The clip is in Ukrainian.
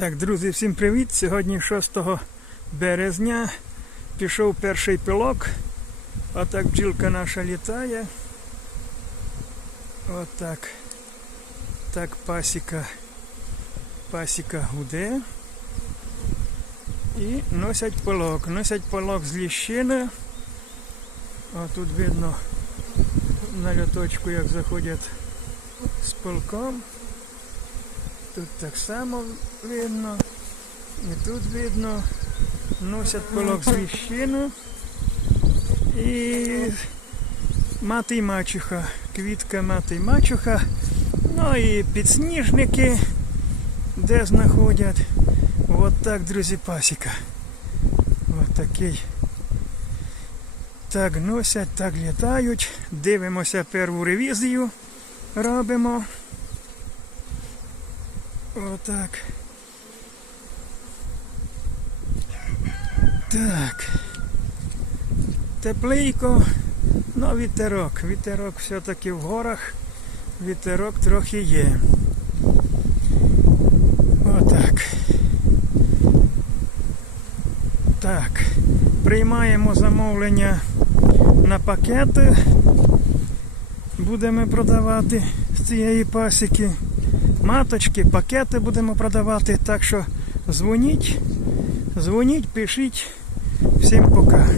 Так, друзі, всім привіт! Сьогодні 6 березня пішов перший пилок. Отак бджілка наша літає. Отак. Так пасіка. Пасіка гуде. І носять пилок. Носять пилок з ліщини. О, тут видно на льоточку, як заходять з пилком. Тут так само видно. І тут видно. Носять пилок з ліщину. І мати й мачуха. Квітка мати й мачуха. Ну і підсніжники, де знаходять. От так, друзі, пасіка. От такий. Так носять, так літають. Дивимося перву ревізію. Робимо. Отак. Так. Теплейко, ну вітерок. Вітерок все-таки в горах. Вітерок трохи є. Отак. Так. Приймаємо замовлення на пакети. Будемо продавати з цієї пасіки. Маточки, пакети будемо продавати. Так що дзвоніть, дзвоніть, пишіть. Всім пока.